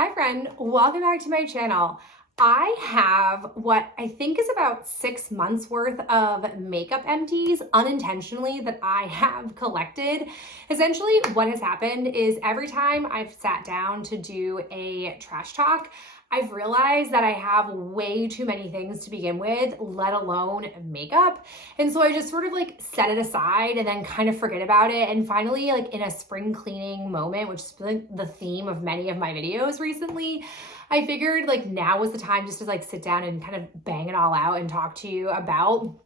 Hi friend, welcome back to my channel. I have what I think is about 6 months worth of makeup empties unintentionally that I have collected. Essentially what has happened is every time I've sat down to do a trash talk, I've realized that I have way too many things to begin with, let alone makeup. And so I just sort of like set it aside and then kind of forget about it. And finally, like in a spring cleaning moment, which is like the theme of many of my videos recently, I figured like now was the time just to like sit down and kind of bang it all out and talk to you about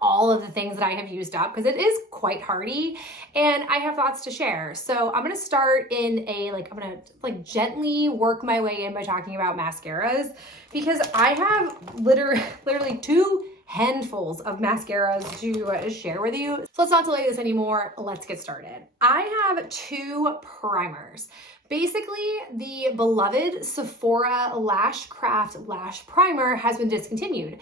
all of the things that I have used up because it is quite hardy and I have thoughts to share. So I'm going to start in I'm going to gently work my way in by talking about mascaras because I have literally two handfuls of mascaras to share with you. So let's not delay this anymore. Let's get started. I have two primers. Basically, the beloved Sephora Lash Craft Lash Primer has been discontinued.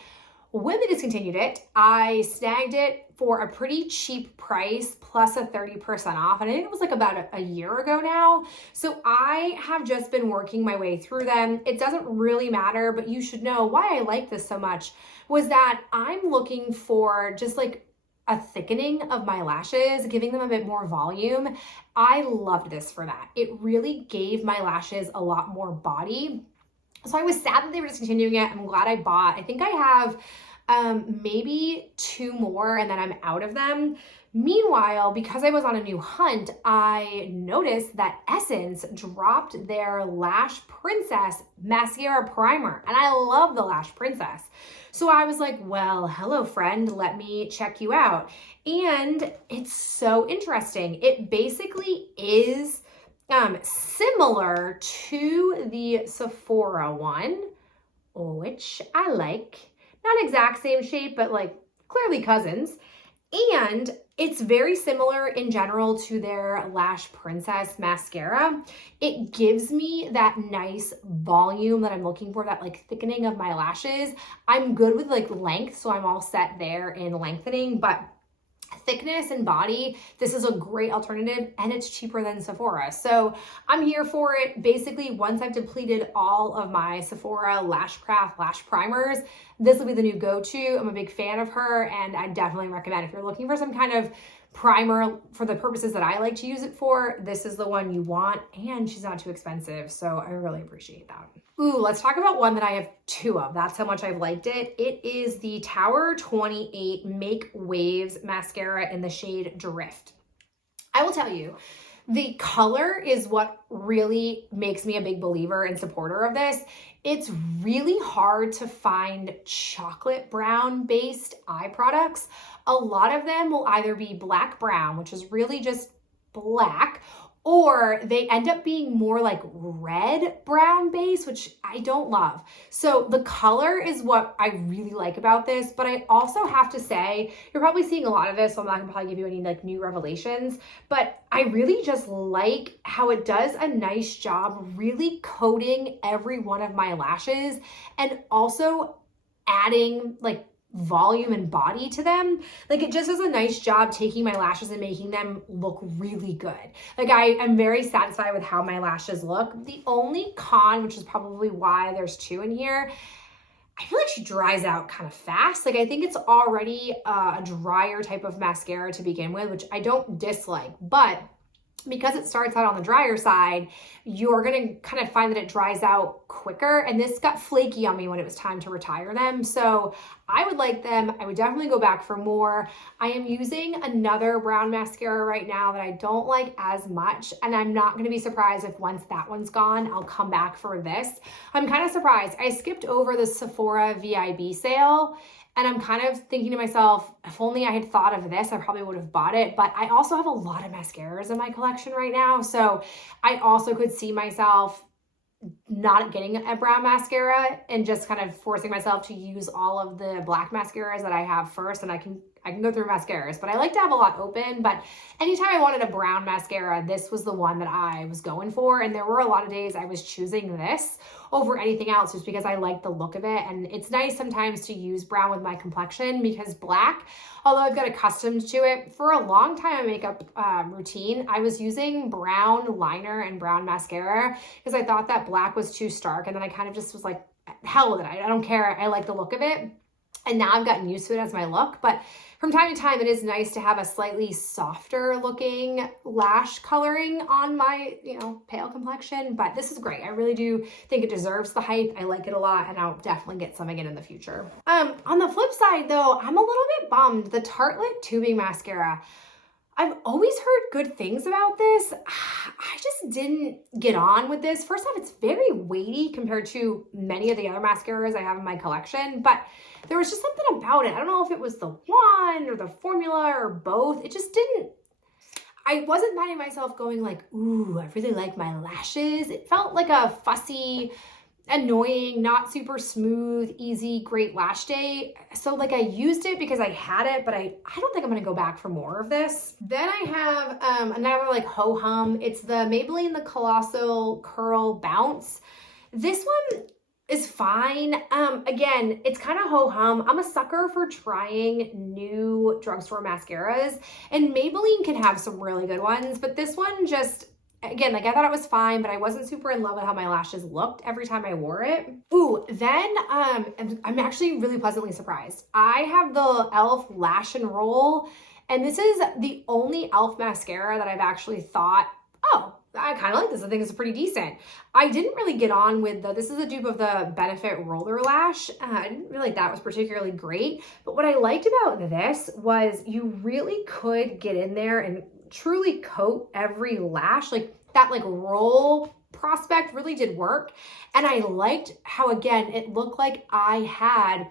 When they discontinued it, I snagged it for a pretty cheap price plus a 30% off. And I think it was like about a year ago now. So I have just been working my way through them. It doesn't really matter, but you should know why I like this so much was that I'm looking for just like a thickening of my lashes, giving them a bit more volume. I loved this for that. It really gave my lashes a lot more body. So I was sad that they were discontinuing it. I'm glad I bought. I think I have maybe two more and then I'm out of them. Meanwhile, because I was on a new hunt, I noticed that Essence dropped their Lash Princess Mascara Primer. And I love the Lash Princess. So I was like, well, hello friend, let me check you out. And it's so interesting. It basically is similar to the Sephora one, which I like. Not exact same shape, but like clearly cousins. And it's very similar in general to their Lash Princess mascara. It gives me that nice volume that I'm looking for, that like thickening of my lashes. I'm good with like length, so I'm all set there in lengthening, but thickness and body, this is a great alternative and it's cheaper than Sephora. So I'm here for it. Basically, once I've depleted all of my Sephora Lashcraft Lash Primers, this will be the new go-to. I'm a big fan of her and I definitely recommend if you're looking for some kind of primer for the purposes that I like to use it for, this is the one you want and she's not too expensive. So I really appreciate that. Ooh, let's talk about one that I have two of. That's how much I've liked it. It is the Tower 28 Make Waves mascara in the shade Drift. I will tell you, the color is what really makes me a big believer and supporter of this. It's really hard to find chocolate brown based eye products. A lot of them will either be black brown, which is really just black, or they end up being more like red brown base, which I don't love. So the color is what I really like about this, but I also have to say, you're probably seeing a lot of this, so I'm not gonna probably give you any like new revelations, but I really just like how it does a nice job really coating every one of my lashes and also adding like volume and body to them. Like it just does a nice job taking my lashes and making them look really good. Like I am very satisfied with how my lashes look. The only con, which is probably why there's two in here, I feel like she dries out kind of fast. Like I think it's already a drier type of mascara to begin with, which I don't dislike, but because it starts out on the drier side, you're gonna kind of find that it dries out quicker. And this got flaky on me when it was time to retire them. So I would like them. I would definitely go back for more. I am using another brown mascara right now that I don't like as much. And I'm not gonna be surprised if once that one's gone, I'll come back for this. I'm kind of surprised. I skipped over the Sephora VIB sale. And I'm kind of thinking to myself, if only I had thought of this, I probably would have bought it. But I also have a lot of mascaras in my collection right now. So I also could see myself not getting a brown mascara and just kind of forcing myself to use all of the black mascaras that I have first. And I can I can go through mascaras, but I like to have a lot open. But anytime I wanted a brown mascara, this was the one that I was going for. And there were a lot of days I was choosing this over anything else just because I like the look of it. And it's nice sometimes to use brown with my complexion because black, although I've got accustomed to it, for a long time in makeup routine, I was using brown liner and brown mascara because I thought that black was too stark. And then I kind of just was like, hell with it. I don't care. I like the look of it. And now I've gotten used to it as my look, but from time to time, it is nice to have a slightly softer looking lash coloring on my, pale complexion, but this is great. I really do think it deserves the hype. I like it a lot, and I'll definitely get some again in the future. On the flip side though, I'm a little bit bummed. The Tartelette Tubing Mascara, I've always heard good things about this. I just didn't get on with this. First off, it's very weighty compared to many of the other mascaras I have in my collection, but there was just something about it. I don't know if it was the wand or the formula or both. It just didn't, I wasn't finding myself going like, ooh, I really like my lashes. It felt like a fussy, annoying, not super smooth, easy, great lash day. So like I used it because I had it, but I don't think I'm gonna go back for more of this. Then I have another like ho-hum. It's the Maybelline The Colossal Curl Bounce. This one is fine. Again, it's kind of ho-hum. I'm a sucker for trying new drugstore mascaras, and Maybelline can have some really good ones, but this one just, again, like I thought it was fine, but I wasn't super in love with how my lashes looked every time I wore it. Ooh, then I'm actually really pleasantly surprised. I have the e.l.f. Lash and Roll, and this is the only e.l.f. mascara that I've actually thought, oh, I kind of like this. I think it's pretty decent. I didn't really get on with this is a dupe of the Benefit Roller Lash. I didn't really like that was particularly great, but what I liked about this was you really could get in there and truly coat every lash. Like that like roll prospect really did work. And I liked how, again, it looked like I had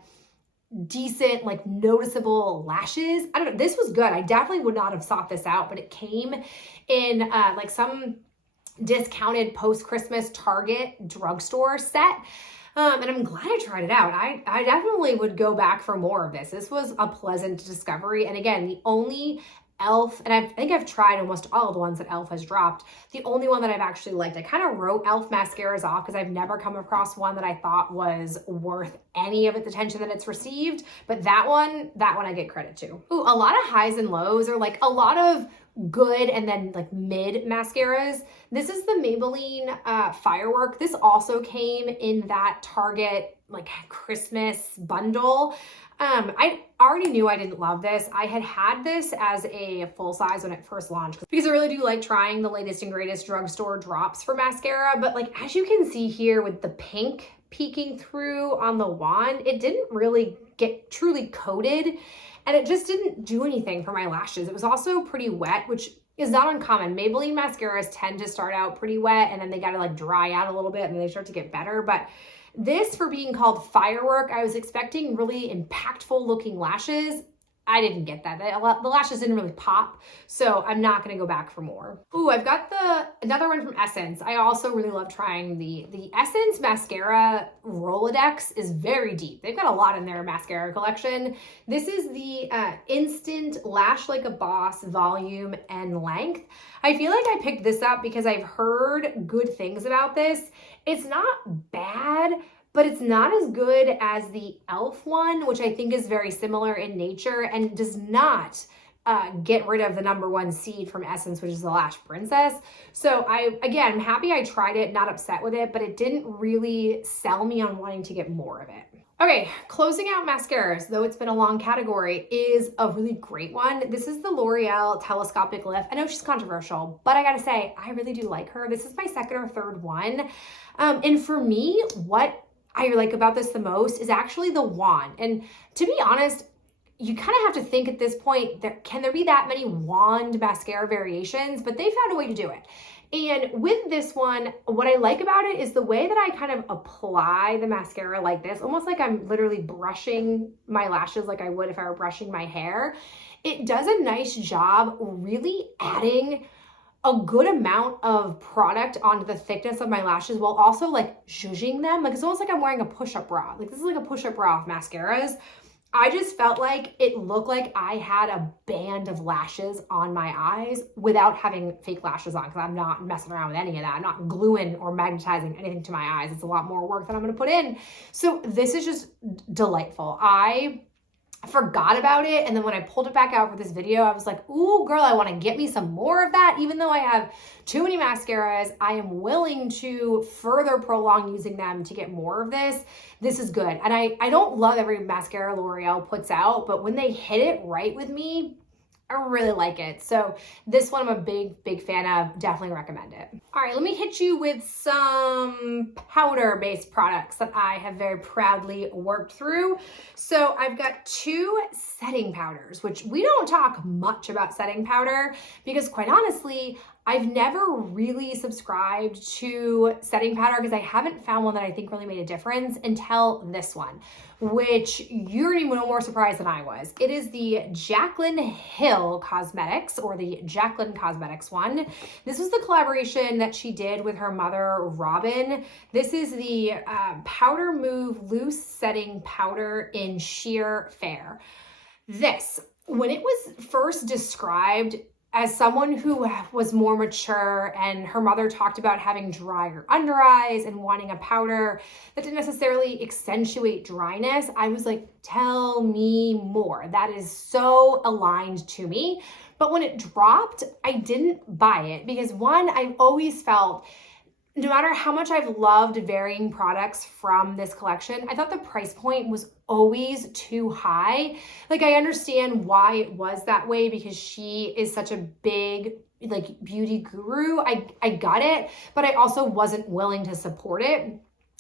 decent, like noticeable lashes. I don't know, this was good. I definitely would not have sought this out, but it came in like some discounted post-Christmas Target drugstore set. And I'm glad I tried it out. I definitely would go back for more of this. This was a pleasant discovery. And again, the only e.l.f., and I think I've tried almost all of the ones that e.l.f. has dropped. The only one that I've actually liked, I kind of wrote e.l.f. mascaras off because I've never come across one that I thought was worth any of its attention that it's received. But that one I get credit to. Ooh, a lot of highs and lows, or like a lot of good and then like mid mascaras. This is the Maybelline Firework. This also came in that Target like Christmas bundle. I already knew I didn't love this. I had this as a full size when it first launched because I really do like trying the latest and greatest drugstore drops for mascara. But like, as you can see here with the pink peeking through on the wand, it didn't really get truly coated, and it just didn't do anything for my lashes. It was also pretty wet, which is not uncommon. Maybelline mascaras tend to start out pretty wet and then they gotta like dry out a little bit and then they start to get better. But this, for being called Firework, I was expecting really impactful looking lashes. I didn't get that. The lashes didn't really pop, so I'm not gonna go back for more. Ooh, I've got another one from Essence. I also really love trying the Essence Mascara Rolodex is very deep. They've got a lot in their mascara collection. This is the Instant Lash Like a Boss Volume and Length. I feel like I picked this up because I've heard good things about this. It's not bad, but it's not as good as the e.l.f. one, which I think is very similar in nature and does not get rid of the #1 seed from Essence, which is the Lash Princess. So I'm happy I tried it, not upset with it, but it didn't really sell me on wanting to get more of it. Okay, closing out mascaras, though it's been a long category, is a really great one. This is the L'Oreal Telescopic Lift. I know she's controversial, but I gotta say, I really do like her. This is my second or third one. And for me, what I like about this the most is actually the wand. And to be honest, you kind of have to think at this point, can there be that many wand mascara variations? But they found a way to do it. And with this one, what I like about it is the way that I kind of apply the mascara like this, almost like I'm literally brushing my lashes like I would if I were brushing my hair. It does a nice job really adding a good amount of product onto the thickness of my lashes while also like zhuzhing them. Like it's almost like I'm wearing a push-up bra. Like this is like a push-up bra of mascaras. I just felt like it looked like I had a band of lashes on my eyes without having fake lashes on, because I'm not messing around with any of that. I'm not gluing or magnetizing anything to my eyes. It's a lot more work that I'm going to put in. So this is just delightful. I forgot about it, and then when I pulled it back out for this video, I was like, ooh, girl, I want to get me some more of that. Even though I have too many mascaras, I am willing to further prolong using them to get more of this. This is good. And I don't love every mascara L'Oreal puts out, but when they hit it right with me, I really like it. So this one I'm a big fan of. Definitely recommend it. All right, let me hit you with some powder-based products that I have very proudly worked through. So I've got two setting powders, which we don't talk much about setting powder because quite honestly, I've never really subscribed to setting powder because I haven't found one that I think really made a difference until this one, which you're even no more surprised than I was. It is the Jaclyn Hill Cosmetics, or the Jaclyn Cosmetics one. This was the collaboration that she did with her mother, Robin. This is the Powder Move Loose Setting Powder in Sheer Fair. This, when it was first described as someone who was more mature, and her mother talked about having drier under eyes and wanting a powder that didn't necessarily accentuate dryness, I was like, tell me more. That is so aligned to me. But when it dropped, I didn't buy it because one, I've always felt, no matter how much I've loved varying products from this collection, I thought the price point was always too high. Like, I understand why it was that way because she is such a big like beauty guru. I got it, but I also wasn't willing to support it.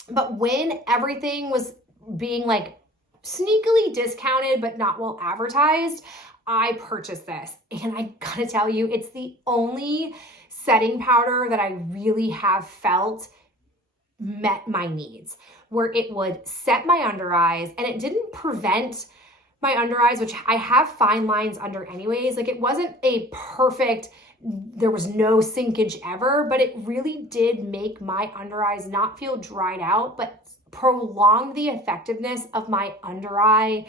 But when everything was being like sneakily discounted but not well advertised, I purchased this. And I gotta tell you, it's the only setting powder that I really have felt met my needs, where it would set my under eyes and it didn't prevent my under eyes, which I have fine lines under anyways. Like, it wasn't a perfect, there was no sinkage ever, but it really did make my under eyes not feel dried out, but prolong the effectiveness of my under eye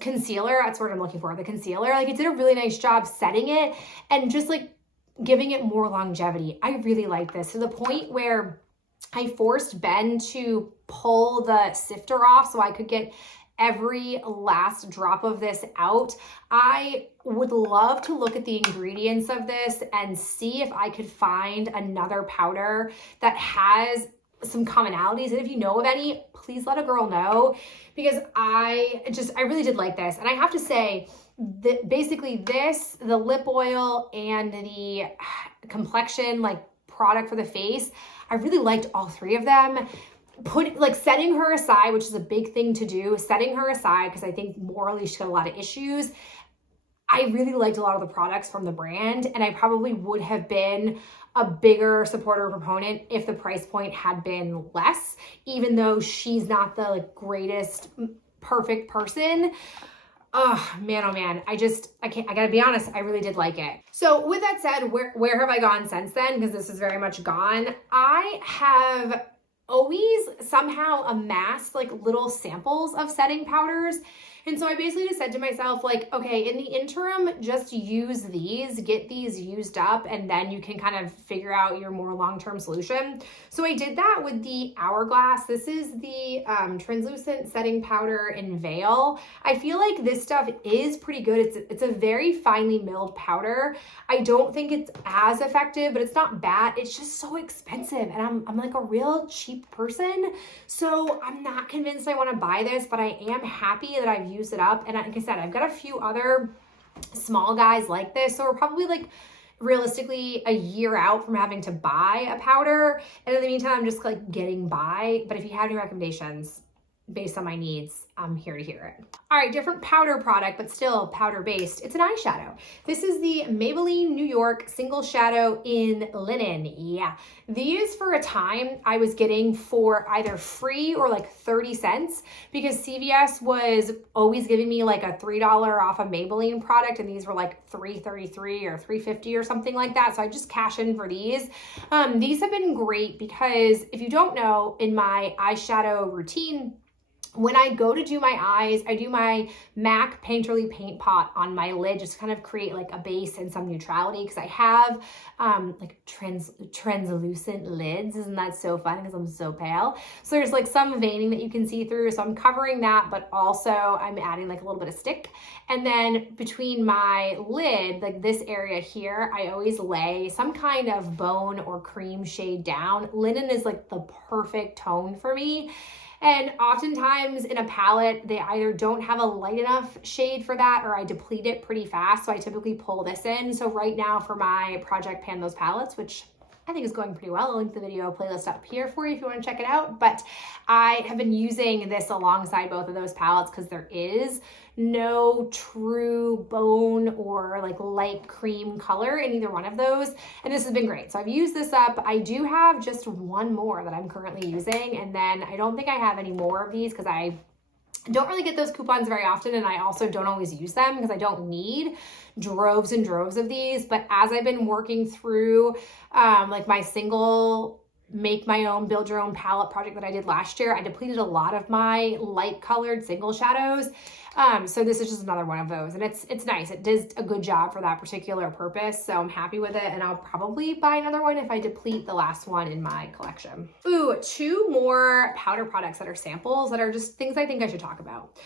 concealer. That's what I'm looking for, the concealer. Like, it did a really nice job setting it and just like giving it more longevity. I really like this, to the point where I forced Ben to pull the sifter off so I could get every last drop of this out. I would love to look at the ingredients of this and see if I could find another powder that has some commonalities. And if you know of any, please let a girl know, because I really did like this. And I have to say, basically this, the lip oil and the complexion like product for the face, I really liked all three of them. Setting her aside, which is a big thing to do, setting her aside because I think morally she's got a lot of issues. I really liked a lot of the products from the brand, and I probably would have been a bigger supporter or proponent if the price point had been less, even though she's not the like greatest perfect person. Oh man, I gotta be honest, I really did like it. So with that said, where have I gone since then? Because this is very much gone. I have always somehow amassed like little samples of setting powders. And so I basically just said to myself, like, okay, in the interim, just use these, get these used up, and then you can kind of figure out your more long-term solution. So I did that with the Hourglass. This is the translucent setting powder in Veil. I feel like this stuff is pretty good. It's a very finely milled powder. I don't think it's as effective, but it's not bad. It's just so expensive, and I'm like a real cheap person. So I'm not convinced I want to buy this, but I am happy that I've used it up. And like I said, I've got a few other small guys like this. So we're probably like realistically a year out from having to buy a powder. And in the meantime, I'm just like getting by. But if you have any recommendations based on my needs, I'm here to hear it. All right, different powder product, but still powder based. It's an eyeshadow. This is the Maybelline New York Single Shadow in Linen. Yeah, these for a time I was getting for either free or like 30 cents because CVS was always giving me like a $3 off a Maybelline product, and these were like $3.33 or $3.50 or something like that. So I just cash in for these. These have been great because if you don't know, in my eyeshadow routine, When I go to do my eyes, I do my MAC Painterly Paint Pot on my lid just to kind of create like a base and some neutrality, because I have like translucent lids. Isn't that so fun? Because I'm so pale. So there's like some veining that you can see through. So I'm covering that, but also I'm adding like a little bit of stick. And then between my lid, like this area here, I always lay some kind of bone or cream shade down. Linen is like the perfect tone for me. And oftentimes in a palette, they either don't have a light enough shade for that, or I deplete it pretty fast. So I typically pull this in. So right now for my Project Pan Those palettes, which I think is going pretty well. I'll link the video playlist up here for you if you want to check it out. But I have been using this alongside both of those palettes because there is no true bone or like light cream color in either one of those. And this has been great. So I've used this up. I do have just one more that I'm currently using. And then I don't think I have any more of these because I don't really get those coupons very often, and I also don't always use them because I don't need droves and droves of these. But as I've been working through like my single make my own build your own palette project that I did last year, I depleted a lot of my light colored single shadows. So this is just another one of those, and it's nice. It does a good job for that particular purpose. So I'm happy with it, and I'll probably buy another one if I deplete the last one in my collection. Ooh, two more powder products that are samples that are just things I think I should talk about.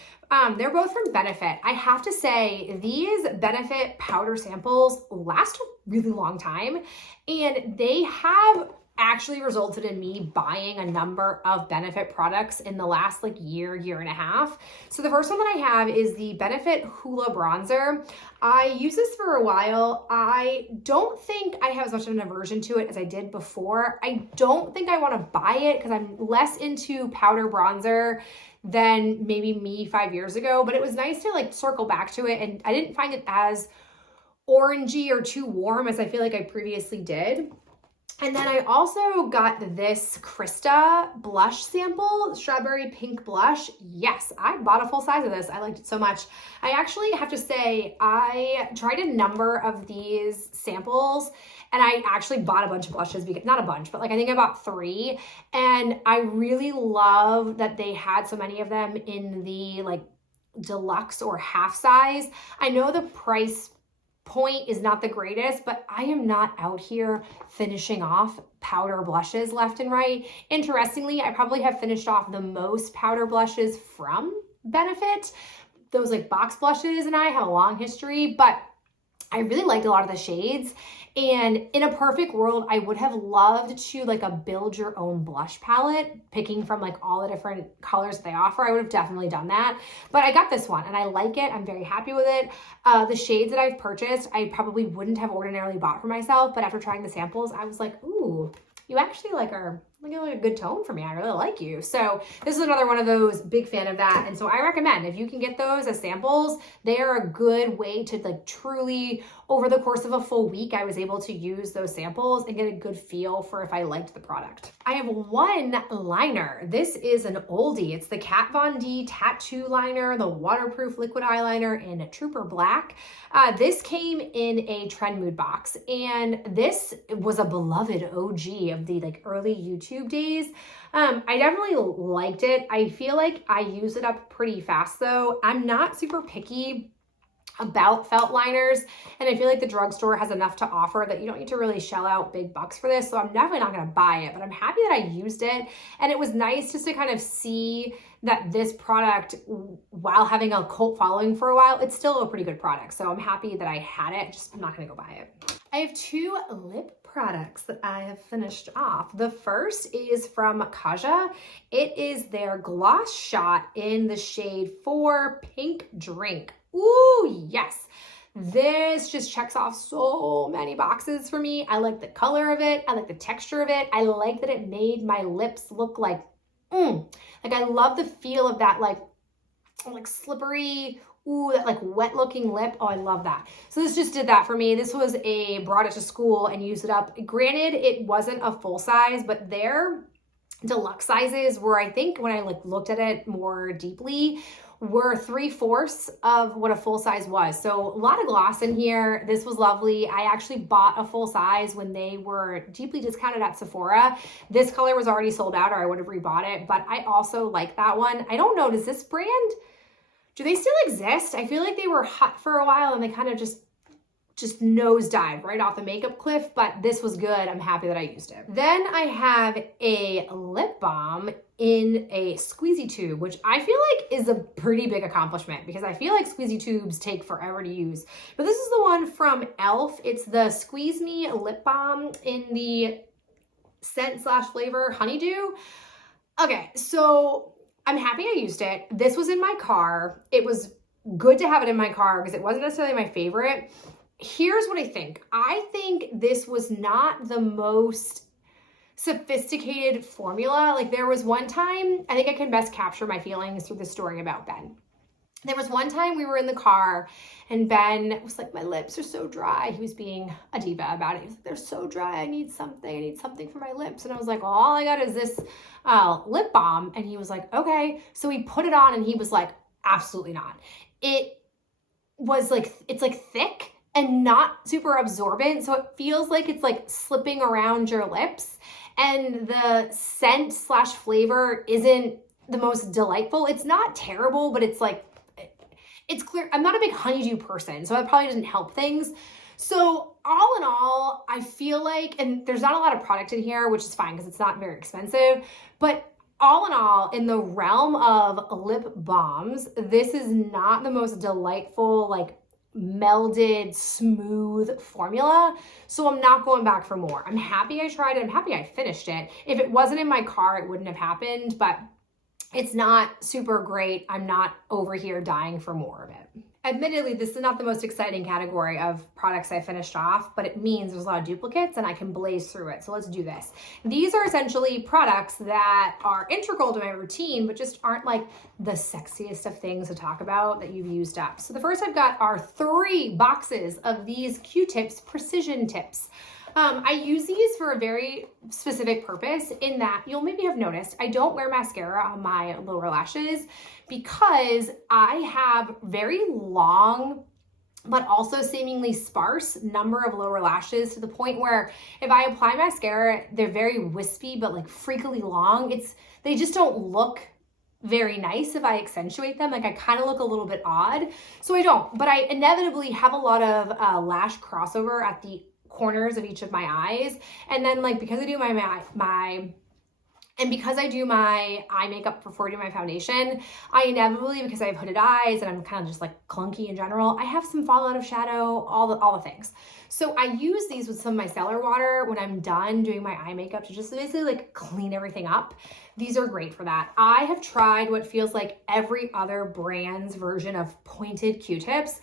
They're both from Benefit. I have to say these Benefit powder samples last a really long time, and they have actually resulted in me buying a number of Benefit products in the last like year and a half. So the first one that I have is the Benefit Hoola Bronzer. I use this for a while. I don't think I have as much of an aversion to it as I did before. I don't think I want to buy it because I'm less into powder bronzer than maybe me 5 years ago, but it was nice to like circle back to it, and I didn't find it as orangey or too warm as I feel like I previously did. And then I also got this Krista blush sample, strawberry pink blush. Yes, I bought a full size of this. I liked it so much. I actually have to say, I tried a number of these samples, and I actually bought a bunch of blushes, because not a bunch, but like I think I bought 3. And I really love that they had so many of them in the like deluxe or half size. I know the price point is not the greatest, but I am not out here finishing off powder blushes left and right. Interestingly, I probably have finished off the most powder blushes from Benefit. Those like box blushes and I have a long history, but I really liked a lot of the shades. And in a perfect world, I would have loved to like a build your own blush palette, picking from like all the different colors that they offer. I would have definitely done that, but I got this one and I like it. I'm very happy with it. The shades that I've purchased, I probably wouldn't have ordinarily bought for myself, but after trying the samples, I was like, ooh, you actually like are like a good tone for me. I really like you. So this is another one of those, big fan of that. And so I recommend if you can get those as samples, they are a good way to like truly, over the course of a full week, I was able to use those samples and get a good feel for if I liked the product. I have one liner. This is an oldie. It's the Kat Von D Tattoo Liner, the waterproof liquid eyeliner in Trooper Black. This came in a Trend Mood box, and this was a beloved OG of the like early YouTube days. I definitely liked it. I feel like I use it up pretty fast though. I'm not super picky about felt liners, and I feel like the drugstore has enough to offer that you don't need to really shell out big bucks for this, so I'm definitely not going to buy it, but I'm happy that I used it, and it was nice just to kind of see that this product, while having a cult following for a while, it's still a pretty good product, so I'm happy that I had it, just I'm not going to go buy it. I have 2 lip products that I have finished off. The first is from Kaja. It is their Gloss Shot in the shade 4 Pink Drink. Ooh, yes. This just checks off so many boxes for me. I like the color of it. I like the texture of it. I like that it made my lips look like I love the feel of that like slippery, ooh, that like wet looking lip. Oh, I love that. So this just did that for me. This was brought it to school and used it up. Granted, it wasn't a full size, but their deluxe sizes were, I think when I like looked at it more deeply, were 3/4 of what a full size was. So a lot of gloss in here. This was lovely. I actually bought a full size when they were deeply discounted at Sephora. This color was already sold out or I would have rebought it, but I also like that one. I don't know, does this brand, do they still exist? I feel like they were hot for a while and they kind of just nosedive right off the makeup cliff, but this was good. I'm happy that I used it. Then I have a lip balm in a squeezy tube, which I feel like is a pretty big accomplishment because I feel like squeezy tubes take forever to use. But this is the one from e.l.f. It's the Squeeze Me Lip Balm in the scent/flavor Honeydew. Okay, so I'm happy I used it. This was in my car. It was good to have it in my car because it wasn't necessarily my favorite. Here's what I think. I think this was not the most sophisticated formula. Like there was one time, I think I can best capture my feelings through the story about Ben. There was one time we were in the car and Ben was like, my lips are so dry. He was being a diva about it. He was like, they're so dry. I need something for my lips. And I was like, well, all I got is this lip balm. And he was like, okay. So he put it on and he was like, absolutely not. It was like, it's like thick and not super absorbent. So it feels like it's like slipping around your lips and the scent/flavor isn't the most delightful. It's not terrible, but it's like, it's clear. I'm not a big honeydew person, so it probably doesn't help things. So all in all, I feel like, and there's not a lot of product in here, which is fine because it's not very expensive, but all in all, in the realm of lip balms, this is not the most delightful, like melded, smooth formula. So I'm not going back for more. I'm happy I tried it. I'm happy I finished it. If it wasn't in my car, it wouldn't have happened, but it's not super great. I'm not over here dying for more of it. Admittedly, this is not the most exciting category of products I finished off, but it means there's a lot of duplicates and I can blaze through it. So let's do this. These are essentially products that are integral to my routine, but just aren't like the sexiest of things to talk about that you've used up. So the first I've got are 3 boxes of these Q-tips, precision tips. I use these for a very specific purpose in that you'll maybe have noticed I don't wear mascara on my lower lashes because I have very long but also seemingly sparse number of lower lashes to the point where if I apply mascara, they're very wispy but like freakily long. They just don't look very nice if I accentuate them. Like I kind of look a little bit odd. So I don't, but I inevitably have a lot of lash crossover at the corners of each of my eyes. And then like, because I do because I do my eye makeup before I do my foundation, I inevitably, because I have hooded eyes and I'm kind of just like clunky in general, I have some fallout of shadow, all the things. So I use these with some of my cellar water when I'm done doing my eye makeup to just basically like clean everything up. These are great for that. I have tried what feels like every other brand's version of pointed Q-tips,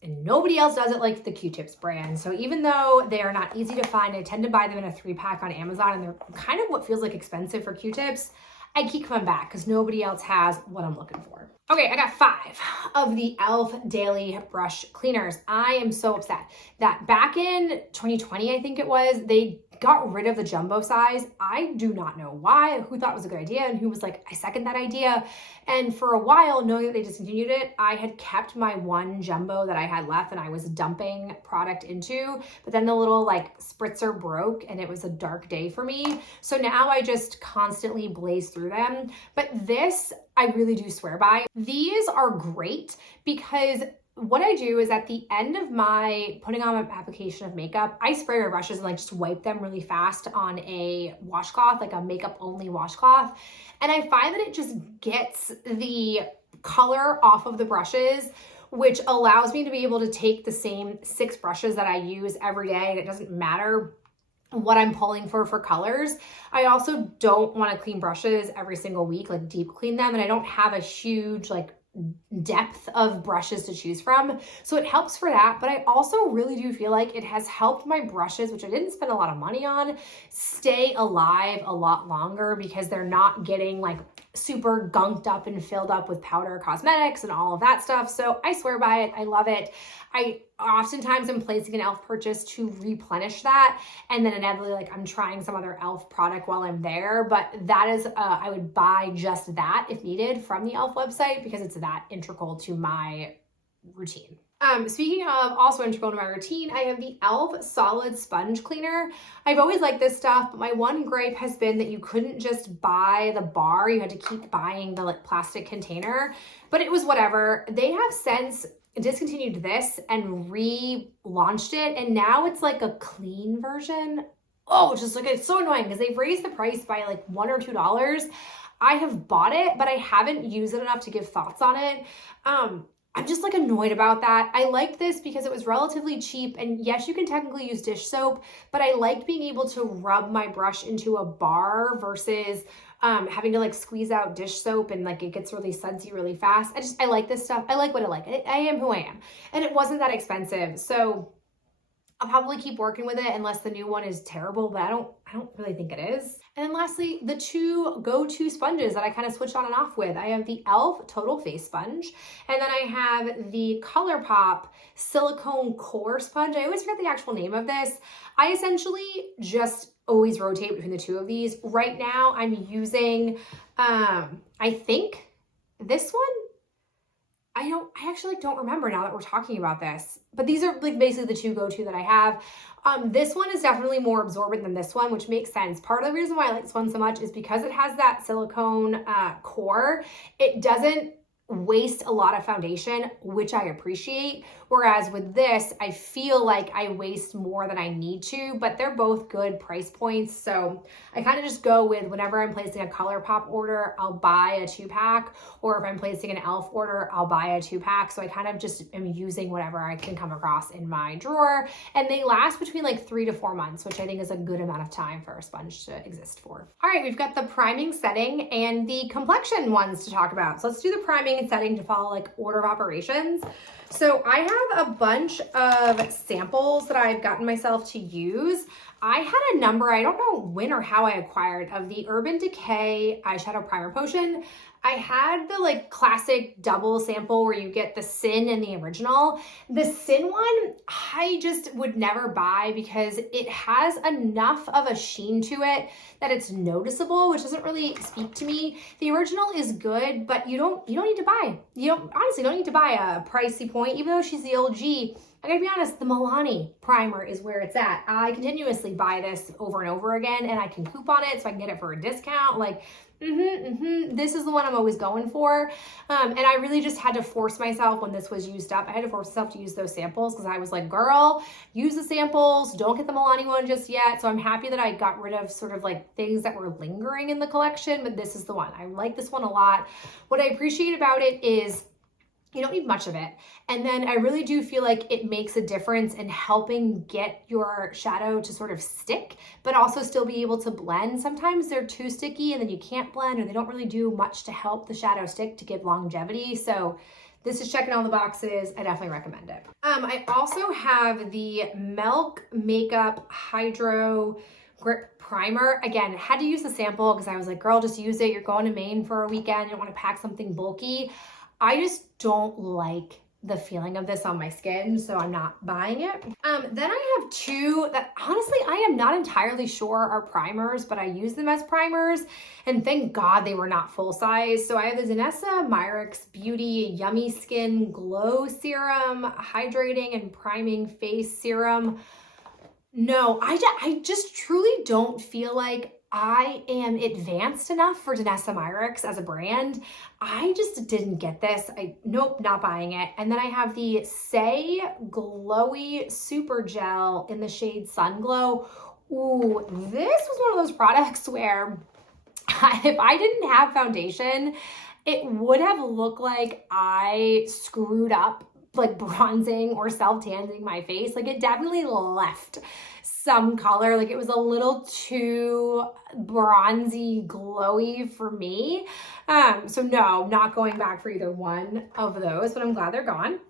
and nobody else does it like the Q-tips brand. So even though they are not easy to find, I tend to buy them in a 3-pack on Amazon and they're kind of what feels like expensive for Q-tips. I keep coming back because nobody else has what I'm looking for. Okay, I got 5 of the e.l.f. Daily Brush Cleaners. I am so upset that back in 2020, I think it was, they got rid of the jumbo size. I do not know why, who thought it was a good idea and who was like, I second that idea. And for a while, knowing that they discontinued it, I had kept my one jumbo that I had left and I was dumping product into, but then the little like spritzer broke and it was a dark day for me. So now I just constantly blaze through them. But this, I really do swear by. These are great because what I do is at the end of my putting on my application of makeup, I spray my brushes and like just wipe them really fast on a washcloth, like a makeup only washcloth. And I find that it just gets the color off of the brushes, which allows me to be able to take the same 6 brushes that I use every day. And it doesn't matter what I'm pulling for colors. I also don't want to clean brushes every single week, like deep clean them. And I don't have a huge like depth of brushes to choose from. So it helps for that. But I also really do feel like it has helped my brushes, which I didn't spend a lot of money on, stay alive a lot longer because they're not getting like super gunked up and filled up with powder cosmetics and all of that stuff. So I swear by it. I love it. I oftentimes am placing an e.l.f. purchase to replenish that. And then inevitably, like, I'm trying some other e.l.f. product while I'm there. But that is, I would buy just that if needed from the e.l.f. website because it's that integral to my routine. Speaking of also integral to my routine, I have the e.l.f. Solid Sponge Cleaner. I've always liked this stuff, but my one gripe has been that you couldn't just buy the bar. You had to keep buying the like plastic container, but it was whatever. They have since discontinued this and relaunched it, and now it's like a clean version. Oh, just like, it's so annoying because they've raised the price by like $1 or $2. I have bought it, but I haven't used it enough to give thoughts on it. I'm just like annoyed about that. I liked this because it was relatively cheap, and yes, you can technically use dish soap, but I liked being able to rub my brush into a bar versus having to like squeeze out dish soap and like it gets really sudsy really fast. I like this stuff. I like what I like. I am who I am. And it wasn't that expensive. So I'll probably keep working with it unless the new one is terrible, but I don't really think it is. And then lastly, the two go-to sponges that I kind of switched on and off with. I have the e.l.f. Total Face Sponge, and then I have the ColourPop Silicone Core Sponge. I always forget the actual name of this. I essentially just always rotate between the two of these. Right now, I'm using, I think this one. I actually don't remember now that we're talking about this, but these are like basically the two go-to that I have. This one is definitely more absorbent than this one, which makes sense. Part of the reason why I like this one so much is because it has that silicone core. It doesn't waste a lot of foundation, which I appreciate. Whereas with this, I feel like I waste more than I need to, but they're both good price points. So I kind of just go with whenever I'm placing a ColourPop order, I'll buy a 2-pack, or if I'm placing an e.l.f. order, I'll buy a 2-pack. So I kind of just am using whatever I can come across in my drawer, and they last between like 3 to 4 months, which I think is a good amount of time for a sponge to exist for. All right, we've got the priming, setting, and the complexion ones to talk about. So let's do the priming and setting to follow like order of operations. So I have a bunch of samples that I've gotten myself to use. I had a number, I don't know when or how I acquired, of the Urban Decay eyeshadow primer potion. I had the like classic double sample where you get the Sin and the original. The Sin one, I just would never buy because it has enough of a sheen to it that it's noticeable, which doesn't really speak to me. The original is good, but you don't need to buy. Honestly don't need to buy a pricey point, even though she's the OG. I gotta be honest, the Milani primer is where it's at. I continuously buy this over and over again, and I can coupon it so I can get it for a discount. Like, this is the one I'm always going for. And I really just had to force myself when this was used up. I had to force myself to use those samples because I was like, girl, use the samples. Don't get the Milani one just yet. So I'm happy that I got rid of sort of like things that were lingering in the collection, but this is the one. I like this one a lot. What I appreciate about it is you don't need much of it. And then I really do feel like it makes a difference in helping get your shadow to sort of stick, but also still be able to blend. Sometimes they're too sticky and then you can't blend, or they don't really do much to help the shadow stick to give longevity. So this is checking all the boxes. I definitely recommend it. I also have the Milk Makeup Hydro Grip Primer. Again, had to use the sample because I was like, girl, just use it. You're going to Maine for a weekend. You don't want to pack something bulky. I just don't like the feeling of this on my skin, so I'm not buying it. Then I have two that honestly I am not entirely sure are primers, but I use them as primers, and thank God they were not full size. So I have the Danessa Myricks Beauty Yummy Skin Glow Serum, Hydrating and Priming Face Serum. No, I just truly don't feel like I am advanced enough for Danessa Myricks as a brand. I just didn't get this. Nope, not buying it. And then I have the Say Glowy Super Gel in the shade Sun Glow. Ooh, this was one of those products where if I didn't have foundation, it would have looked like I screwed up like bronzing or self-tanning my face. Like it definitely left some color. Like it was a little too bronzy, glowy for me. So no, not going back for either one of those, but I'm glad they're gone.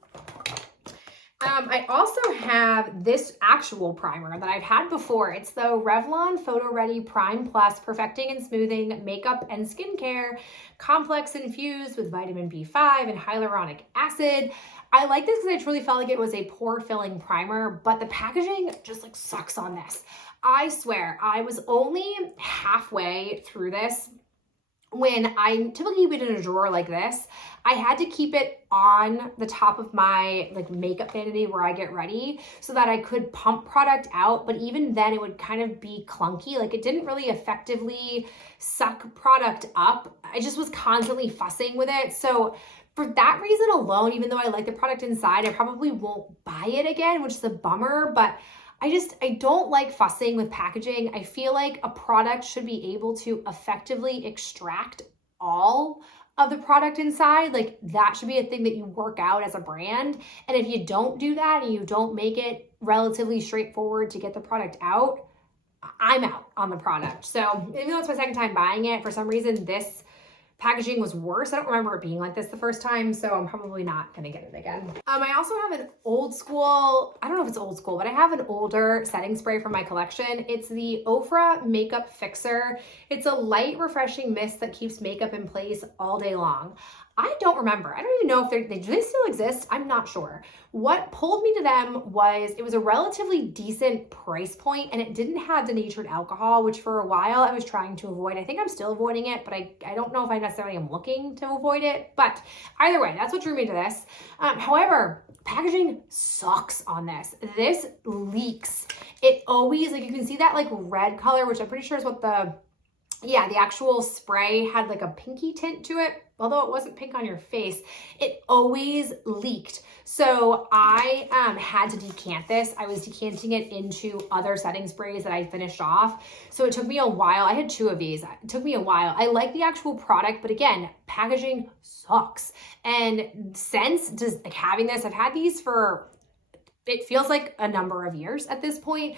I also have this actual primer that I've had before. It's the Revlon Photo Ready Prime Plus Perfecting and Smoothing Makeup and Skincare Complex Infused with vitamin B5 and hyaluronic acid. I like this because I truly felt like it was a pore filling primer, but the packaging just like sucks on this. I swear, I was only halfway through this when I typically keep it in a drawer like this. I had to keep it on the top of my like makeup vanity where I get ready so that I could pump product out. But even then it would kind of be clunky. Like it didn't really effectively suck product up. I just was constantly fussing with it. So for that reason alone, even though I like the product inside, I probably won't buy it again, which is a bummer. But I don't like fussing with packaging. I feel like a product should be able to effectively extract all of the product inside. Like that should be a thing that you work out as a brand. And if you don't do that and you don't make it relatively straightforward to get the product out, I'm out on the product. So even though it's my second time buying it, for some reason this packaging was worse. I don't remember it being like this the first time, so I'm probably not gonna get it again. I also have an old school, I don't know if it's old school, but I have an older setting spray from my collection. It's the Ofra Makeup Fixer. It's a light, refreshing mist that keeps makeup in place all day long. I don't remember. I don't even know if do they still exist? I'm not sure. What pulled me to them was it was a relatively decent price point and it didn't have denatured alcohol, which for a while I was trying to avoid. I think I'm still avoiding it, but I don't know if I necessarily am looking to avoid it. But either way, that's what drew me to this. However, packaging sucks on this. This leaks. It always, like you can see that like red color, which I'm pretty sure is what the actual spray had like a pinky tint to it. Although it wasn't pink on your face, it always leaked. So I had to decant this. I was decanting it into other setting sprays that I finished off. So it took me a while. I had 2 of these. It took me a while. I like the actual product, but again, packaging sucks. And since just like having this, I've had these for, it feels like a number of years at this point.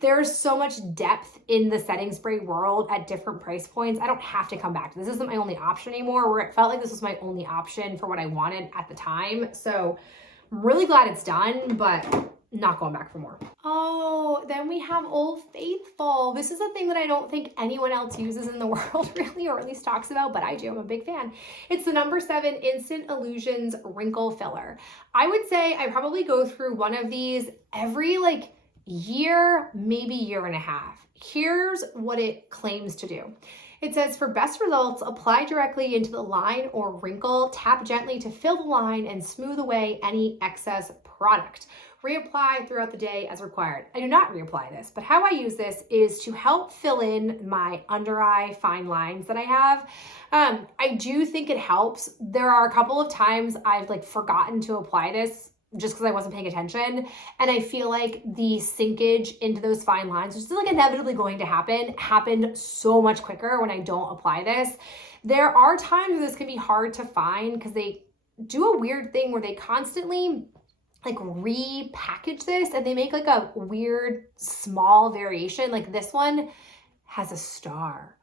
There's so much depth in the setting spray world at different price points. I don't have to come back to this. This isn't my only option anymore, where it felt like this was my only option for what I wanted at the time. So I'm really glad it's done, but not going back for more. Oh, then we have Old Faithful. This is a thing that I don't think anyone else uses in the world really, or at least talks about, but I do. I'm a big fan. It's the No. 7 Instant Illusions Wrinkle Filler. I would say I probably go through one of these every like year, maybe year and a half. Here's what it claims to do. It says, for best results, apply directly into the line or wrinkle, tap gently to fill the line and smooth away any excess product. Reapply throughout the day as required. I do not reapply this, but how I use this is to help fill in my under eye fine lines that I have. I do think it helps. There are a couple of times I've like forgotten to apply this just because I wasn't paying attention. And I feel like the sinkage into those fine lines, which is like inevitably going to happen, happened so much quicker when I don't apply this. There are times where this can be hard to find because they do a weird thing where they constantly like repackage this and they make like a weird small variation. Like this one has a star.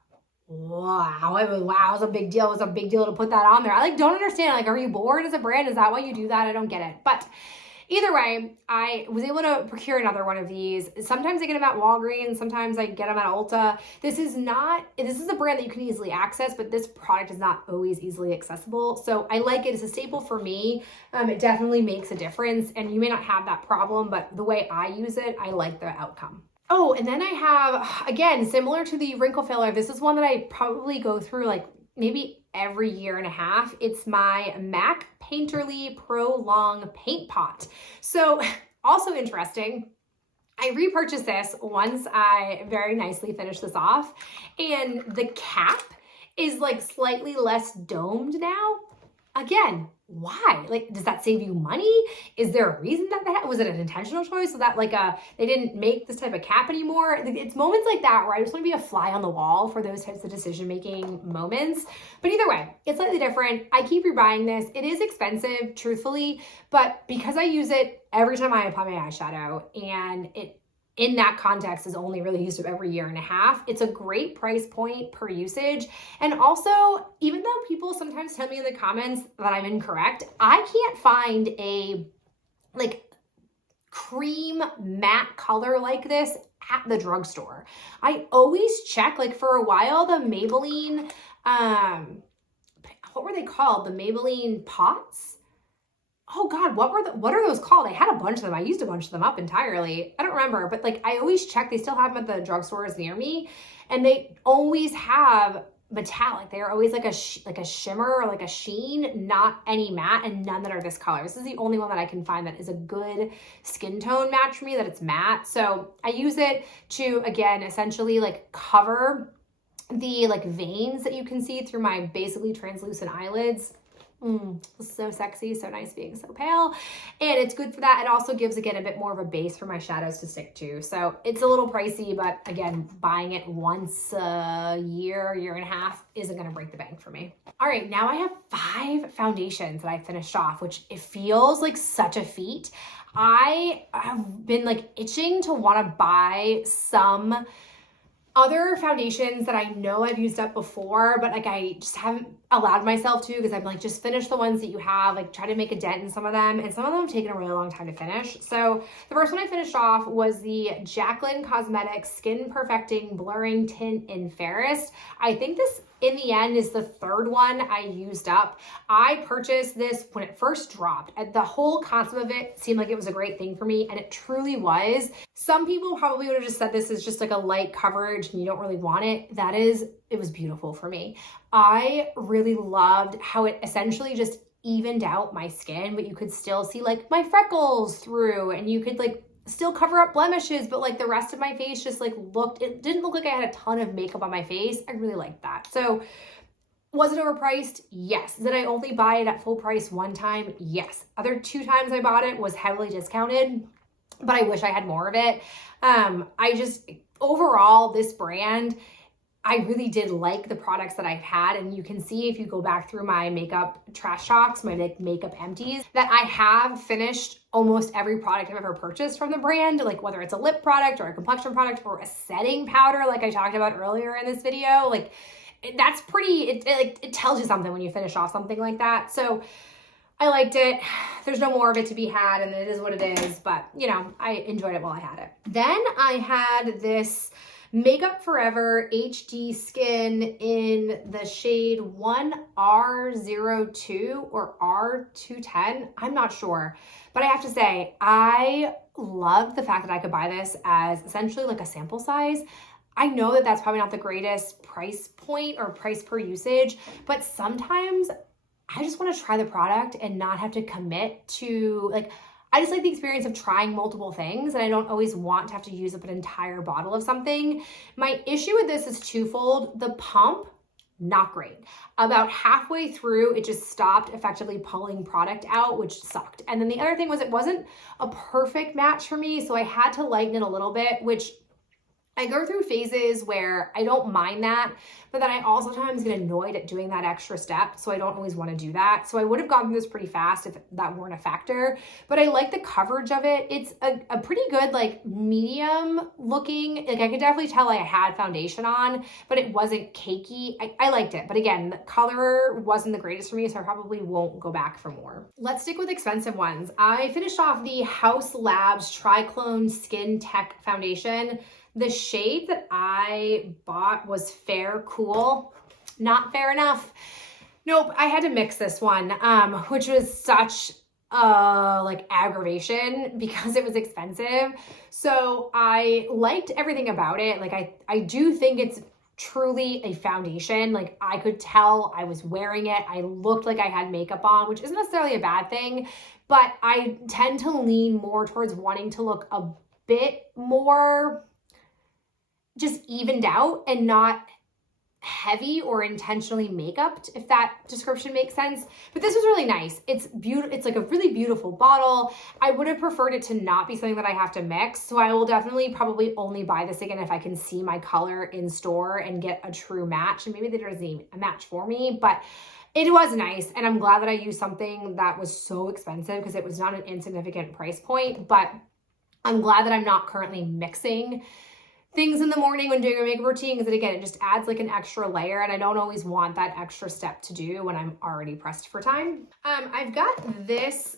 Wow, it was a big deal. It was a big deal to put that on there. I like don't understand. Like, are you bored as a brand? Is that why you do that? I don't get it. But either way, I was able to procure another one of these. Sometimes I get them at Walgreens. Sometimes I get them at Ulta. This is a brand that you can easily access, but this product is not always easily accessible. So I like it. It's a staple for me. It definitely makes a difference. And you may not have that problem, but the way I use it, I like the outcome. Oh, and then I have, again, similar to the wrinkle filler, this is one that I probably go through like maybe every year and a half. It's my MAC Painterly Pro Long Paint Pot. So also interesting, I repurchased this once I very nicely finished this off, and the cap is like slightly less domed now. Again, why? Like, does that save you money? Is there a reason that was it an intentional choice so that like they didn't make this type of cap anymore? It's moments like that where I just want to be a fly on the wall for those types of decision-making moments. But either way, it's slightly different. I keep rebuying this. It is expensive, truthfully, but because I use it every time I apply my eyeshadow, and it in that context is only really used every year and a half, it's a great price point per usage. And also, even though people sometimes tell me in the comments that I'm incorrect, I can't find a like cream matte color like this at the drugstore. I always check, like for a while, the Maybelline, what were they called? The Maybelline pots? Oh God, what are those called? I had a bunch of them. I used a bunch of them up entirely. I don't remember, but like I always check. They still have them at the drugstores near me, and they always have metallic. They're always like a shimmer or like a sheen, not any matte, and none that are this color. This is the only one that I can find that is a good skin tone match for me, that it's matte. So I use it to, again, essentially like cover the like veins that you can see through my basically translucent eyelids. So sexy, so nice being so pale. And it's good for that. It also gives, again, a bit more of a base for my shadows to stick to. So it's a little pricey, but again, buying it once a year and a half isn't going to break the bank for me. All right, now I have 5 foundations that I finished off, which it feels like such a feat. I have been like itching to want to buy some other foundations that I know I've used up before, but like I just haven't allowed myself to, because I'm like, just finish the ones that you have, like try to make a dent in some of them, and some of them have taken a really long time to finish. So the first one I finished off was the Jaclyn Cosmetics Skin Perfecting Blurring Tint in Fairest. I think this in the end is the 3rd one I used up. I purchased this when it first dropped. The whole concept of it seemed like it was a great thing for me, and it truly was. Some people probably would have just said this is just like a light coverage and you don't really want it. It was beautiful for me. I really loved how it essentially just evened out my skin, but you could still see like my freckles through, and you could like still cover up blemishes, but like the rest of my face just like it didn't look like I had a ton of makeup on my face. I really liked that. So was it overpriced? Yes. Did I only buy it at full price one time? Yes. Other 2 times I bought it was heavily discounted, but I wish I had more of it. Overall, this brand, I really did like the products that I've had, and you can see if you go back through my makeup trash talks, my makeup empties, that I have finished almost every product I've ever purchased from the brand, like whether it's a lip product or a complexion product or a setting powder like I talked about earlier in this video. Like that's pretty, it tells you something when you finish off something like that. So I liked it. There's no more of it to be had, and it is what it is, but you know, I enjoyed it while I had it. Then I had this Makeup Forever HD Skin in the shade 1R02 or R210. I'm not sure, but I have to say, I love the fact that I could buy this as essentially like a sample size. I know that that's probably not the greatest price point or price per usage, but sometimes I just want to try the product and not have to commit to, like, I just like the experience of trying multiple things, and I don't always want to have to use up an entire bottle of something. My issue with this is twofold. The pump, not great. About halfway through, it just stopped effectively pulling product out, which sucked. And then the other thing was it wasn't a perfect match for me, so I had to lighten it a little bit, which I go through phases where I don't mind that, but then I also sometimes get annoyed at doing that extra step, so I don't always want to do that. So I would have gone through this pretty fast if that weren't a factor, but I like the coverage of it. It's a pretty good, like, medium looking, like I could definitely tell I had foundation on, but it wasn't cakey. I liked it, but again, the color wasn't the greatest for me, so I probably won't go back for more. Let's stick with expensive ones. I finished off the Haus Labs Triclone Skin Tech Foundation. The shade that I bought was Fair Cool, not fair enough. Nope, I had to mix this one, which was such like aggravation because it was expensive. So I liked everything about it. Like I do think it's truly a foundation. Like I could tell I was wearing it. I looked like I had makeup on, which isn't necessarily a bad thing, but I tend to lean more towards wanting to look a bit more just evened out and not heavy or intentionally makeup, if that description makes sense. But this was really nice. It's beautiful. It's like a really beautiful bottle. I would have preferred it to not be something that I have to mix. So I will definitely probably only buy this again if I can see my color in store and get a true match. And maybe there isn't even a match for me, but it was nice. And I'm glad that I used something that was so expensive because it was not an insignificant price point, but I'm glad that I'm not currently mixing things in the morning when doing a makeup routine, because again, it just adds like an extra layer, and I don't always want that extra step to do when I'm already pressed for time. I've got this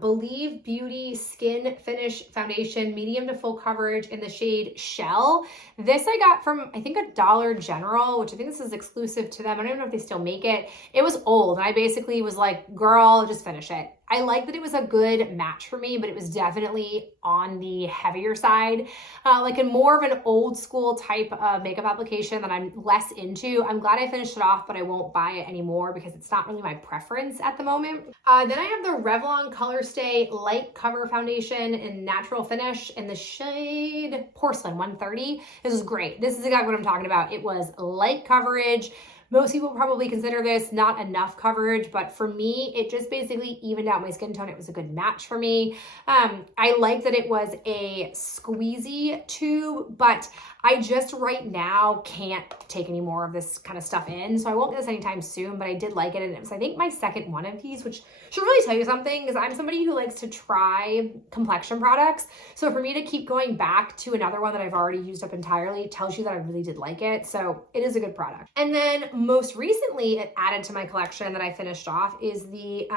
Believe Beauty Skin Finish Foundation, medium to full coverage in the shade Shell. This I got from, I think, a Dollar General, which I think this is exclusive to them. I don't even know if they still make it. It was old, and I basically was like, girl, just finish it. I like that it was a good match for me, but it was definitely on the heavier side, like in more of an old school type of makeup application that I'm less into. I'm glad I finished it off, but I won't buy it anymore because it's not really my preference at the moment. Then I have the Revlon Color Stay Light Cover Foundation in Natural Finish in the shade Porcelain 130. This is great. This is exactly what I'm talking about. It was light coverage. Most people probably consider this not enough coverage, but for me, it just basically evened out my skin tone. It was a good match for me. I like that it was a squeezy tube, but I just right now can't take any more of this kind of stuff in. So I won't get this anytime soon, but I did like it. And it was, I think, my second one of these, which should really tell you something, because I'm somebody who likes to try complexion products. So for me to keep going back to another one that I've already used up entirely tells you that I really did like it. So it is a good product. And then most recently it added to my collection that I finished off is the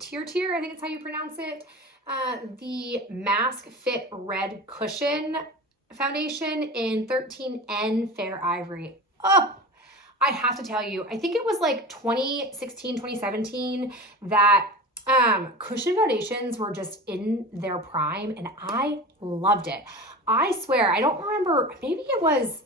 Tier, I think it's how you pronounce it, the Mask Fit Red Cushion Foundation in 13N Fair Ivory. Oh, I have to tell you, I think it was like 2016, 2017 that cushion foundations were just in their prime, and I loved it. I swear, I don't remember, maybe it was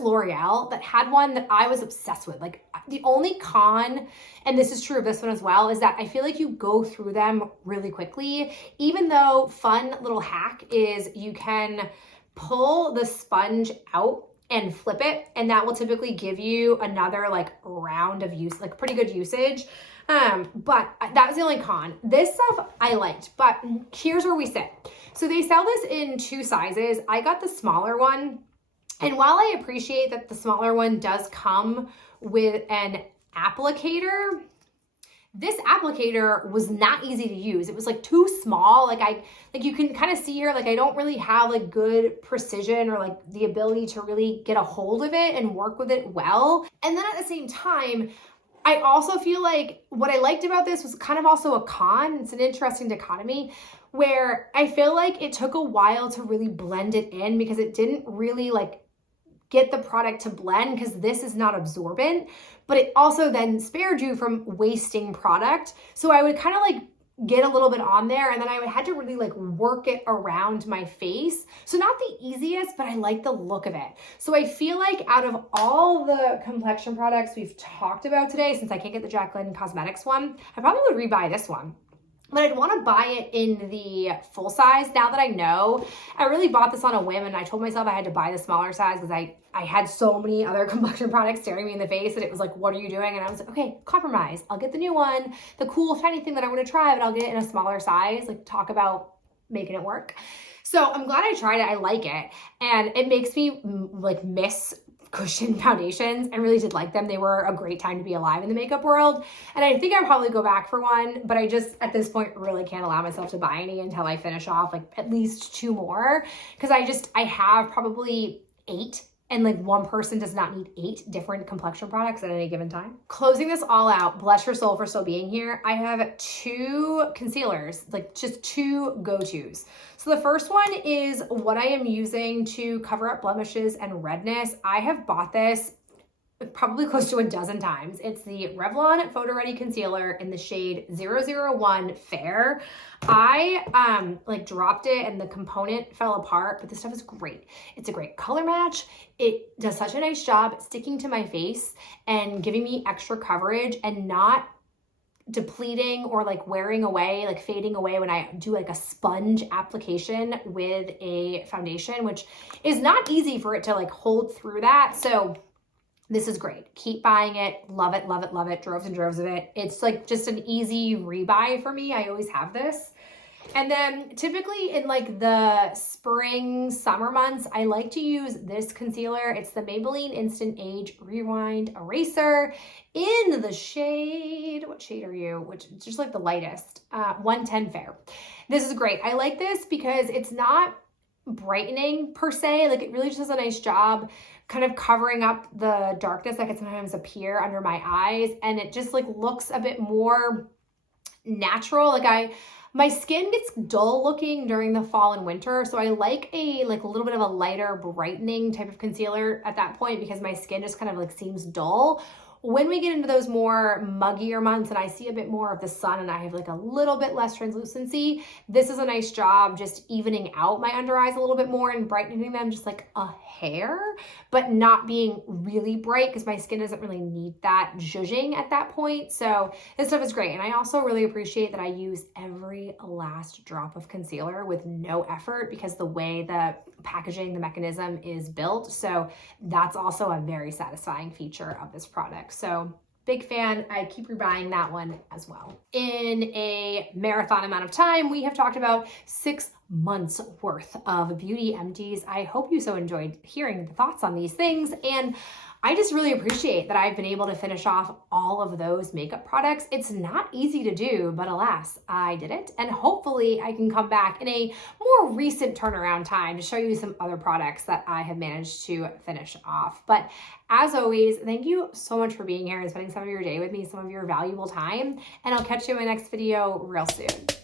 L'Oreal that had one that I was obsessed with. Like, the only con, and this is true of this one as well, is that I feel like you go through them really quickly, even though fun little hack is you can pull the sponge out and flip it, and that will typically give you another like round of use, like pretty good usage. But that was the only con. This stuff I liked, but here's where we sit. So they sell this in two sizes. I got the smaller one. And while I appreciate that the smaller one does come with an applicator, this applicator was not easy to use. It was like too small. Like you can kind of see here, like I don't really have like good precision or like the ability to really get a hold of it and work with it well. And then at the same time, I also feel like what I liked about this was kind of also a con. It's an interesting dichotomy where I feel like it took a while to really blend it in because it didn't really like get the product to blend, because this is not absorbent, but it also then spared you from wasting product. So I would kind of like get a little bit on there, and then I had to really like work it around my face. So not the easiest, but I like the look of it. So I feel like out of all the complexion products we've talked about today, since I can't get the Jaclyn Cosmetics one, I probably would rebuy this one. But I'd want to buy it in the full size. Now that I know, I really bought this on a whim, and I told myself I had to buy the smaller size because I had so many other complexion products staring me in the face that it was like, what are you doing? And I was like, okay, compromise. I'll get the new one, the cool shiny thing that I want to try, but I'll get it in a smaller size. Like, talk about making it work. So I'm glad I tried it. I like it. And it makes me like miss cushion foundations. I really did like them. They were a great time to be alive in the makeup world. And I think I'll probably go back for one, but I just, at this point, really can't allow myself to buy any until I finish off like at least two more. Because I have probably 8, and like one person does not need 8 different complexion products at any given time. Closing this all out, bless your soul for still being here, I have 2 concealers, like just 2 go-tos. So the first one is what I am using to cover up blemishes and redness. I have bought this probably close to a dozen times. It's the Revlon Photo Ready Concealer in the shade 001 Fair. I like dropped it and the component fell apart, but this stuff is great. It's a great color match. It does such a nice job sticking to my face and giving me extra coverage and not depleting or like wearing away, like fading away when I do like a sponge application with a foundation, which is not easy for it to like hold through that. So this is great. Keep buying it. Love it, love it, love it. Droves and droves of it. It's like just an easy rebuy for me. I always have this. And then typically in like the spring, summer months, I like to use this concealer. It's the Maybelline Instant Age Rewind Eraser in the shade, what shade are you? Which is just like the lightest, 110 Fair. This is great. I like this because it's not brightening per se. Like, it really just does a nice job kind of covering up the darkness that can sometimes appear under my eyes, and it just like looks a bit more natural. Like, my skin gets dull looking during the fall and winter, so I like a little bit of a lighter brightening type of concealer at that point, because my skin just kind of like seems dull. When we get into those more muggier months and I see a bit more of the sun and I have like a little bit less translucency, this is a nice job just evening out my under eyes a little bit more and brightening them just like a hair, but not being really bright, because my skin doesn't really need that zhuzhing at that point. So this stuff is great. And I also really appreciate that I use every last drop of concealer with no effort, because the way the packaging, the mechanism is built. So that's also a very satisfying feature of this product. So big fan. I keep rebuying that one as well. In a marathon amount of time, we have talked about 6 months worth of beauty empties. I hope you so enjoyed hearing the thoughts on these things. And I just really appreciate that I've been able to finish off all of those makeup products. It's not easy to do, but alas, I did it. And hopefully I can come back in a more recent turnaround time to show you some other products that I have managed to finish off. But as always, thank you so much for being here and spending some of your day with me, some of your valuable time. And I'll catch you in my next video real soon.